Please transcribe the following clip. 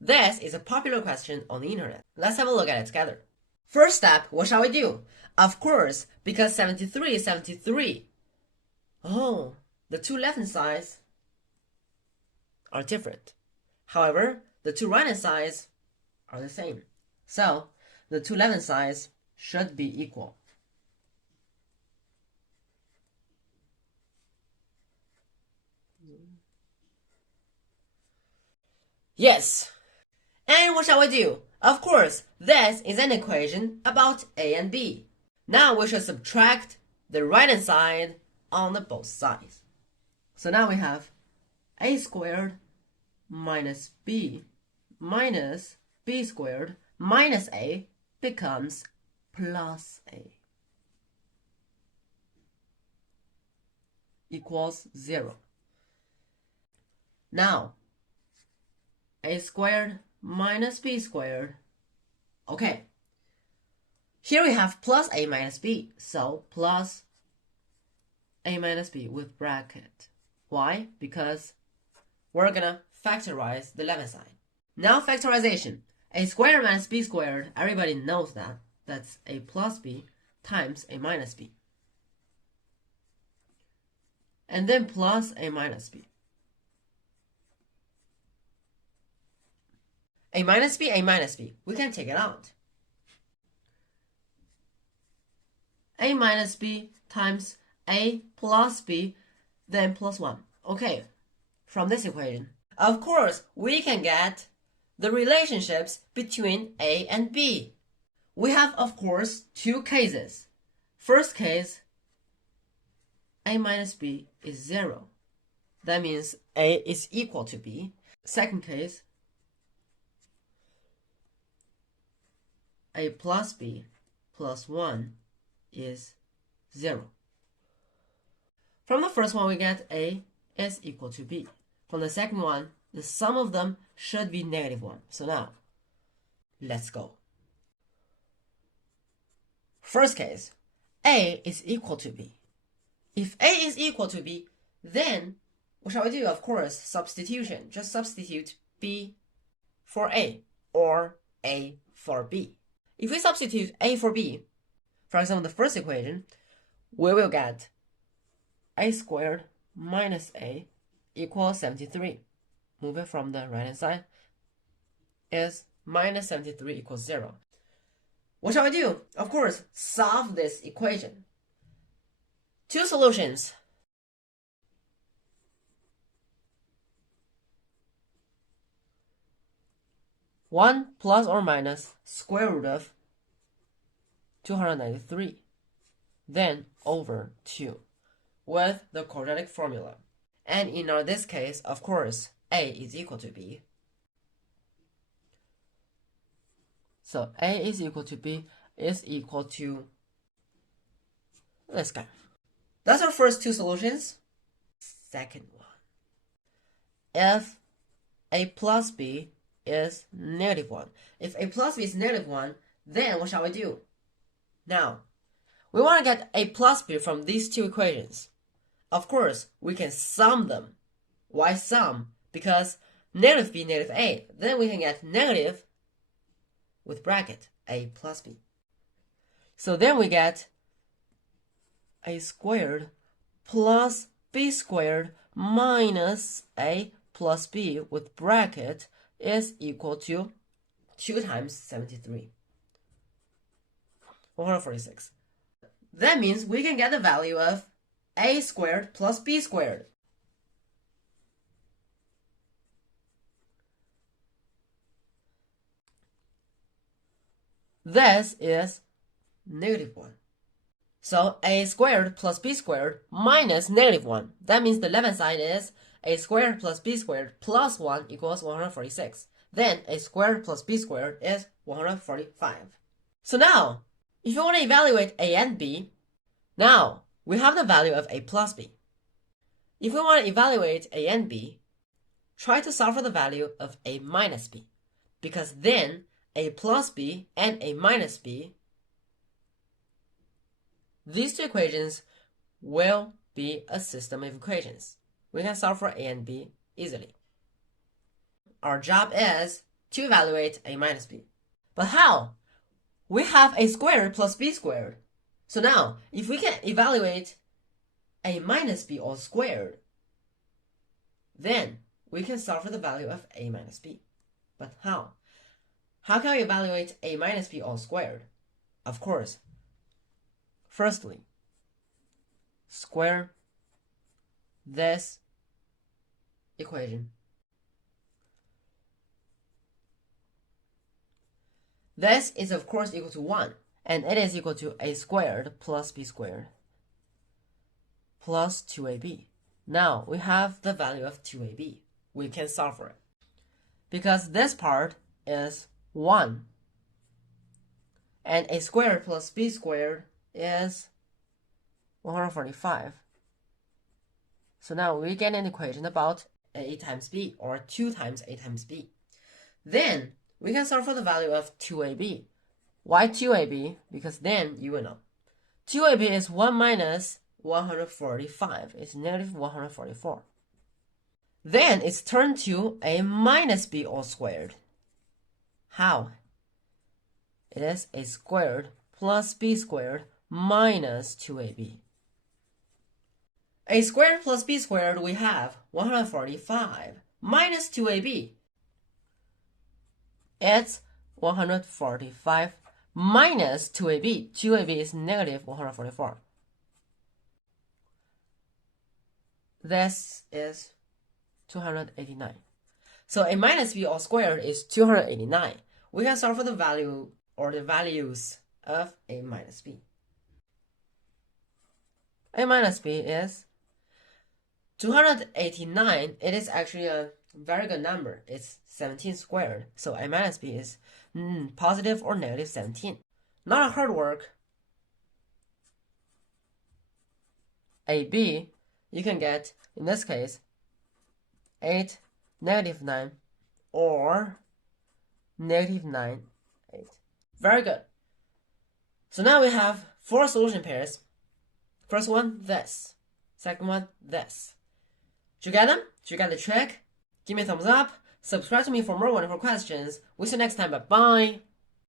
This is a popular question on the internet. Let's have a look at it together. First step, what shall we do? Of course, because 73 is 73. Oh, the two left-hand sides are different. However, the two right-hand sides are the same. So, the two left-hand sides should be equal. Yes. And what shall we do? Of course, this is an equation about a and b. Now we should subtract the right-hand side on the both sides. So now we have a squared minus b squared minus a becomes plus a equals 0. Now, a squared minus b squared. Okay. Here we have plus a minus b, so plus a minus b with bracket. Why? Because we're gonna factorize the left-hand side. Now factorization. A squared minus b squared, everybody knows that. That's a plus b times a minus b. And then plus a minus b. A minus b, we can take it out. A minus b times a plus b, then plus 1. Okay, from this equation, of course, we can get the relationships between a and b. We have, of course, two cases. First case, a minus b is 0. That means a is equal to b. Second case, a plus b plus 1 is 0. From the first one, we get a is equal to b. From the second one, the sum of them should be -1. So now, let's go. First case, a is equal to b. If a is equal to b, then what shall we do? Of course, substitution. Just substitute b for a or a for b. If we substitute a for b, for example, the first equation, we will get a squared minus a equals 73. Move it from the right-hand side is minus 73 equals 0. What shall we do? Of course, solve this equation. Two solutions. One plus or minus square root of 293, then over 2 with the quadratic formula. And in this case, of course, a is equal to b. So a is equal to b is equal to, let's go. That's our first two solutions. Second one. If a plus b is -1. If a plus b is -1, then what shall we do? Now, we want to get a plus b from these two equations. Of course, we can sum them. Why sum? Because -b, -a. Then we can get negative with bracket, a plus b. So then we get a squared plus b squared minus a plus b with bracket is equal to 2 times 73. 146. That means we can get the value of a squared plus b squared. This is -1. So a squared plus b squared minus -1. That means the left-hand side is a squared plus b squared plus 1 equals 146. Then a squared plus b squared is 145. So now, if you want to evaluate a and b, now we have the value of a plus b. If we want to evaluate a and b, try to solve for the value of a minus b, because then a plus b and a minus b, these two equations will be a system of equations. We can solve for a and b easily. Our job is to evaluate a minus b. But how? We have a squared plus b squared. So now, if we can evaluate a minus b all squared, then we can solve for the value of a minus b. But how? How can we evaluate a minus b all squared? Of course, firstly, square this equation. This is of course equal to 1, and it is equal to a squared plus b squared plus 2ab. Now we have the value of 2ab. We can solve for it. Because this part is 1, and a squared plus b squared is 145. So now we get an equation about a times b, or 2 times a times b. Then we can solve for the value of 2ab. Why 2ab? Because then you will know. 2ab is 1 minus 145. It's negative 144. Then it's turned to a minus b all squared. How? It is a squared plus b squared minus 2ab. A squared plus b squared, we have 145 minus 2ab. It's 145 minus 2ab. 2ab is negative 144. This is 289. So a minus b all squared is 289. We can solve for the value or the values of a minus b. A minus b is 289. It is actually a very good number. It's 17 squared. So a minus b is positive or negative 17. Not a hard work. A b, you can get, in this case, 8, negative 9, or negative 9, 8. Very good. So now we have 4 solution pairs. First one, this. Second one, this. Did you get them? Did you get the trick? Give me a thumbs up. Subscribe to me for more wonderful questions. We'll see you next time. Bye-bye.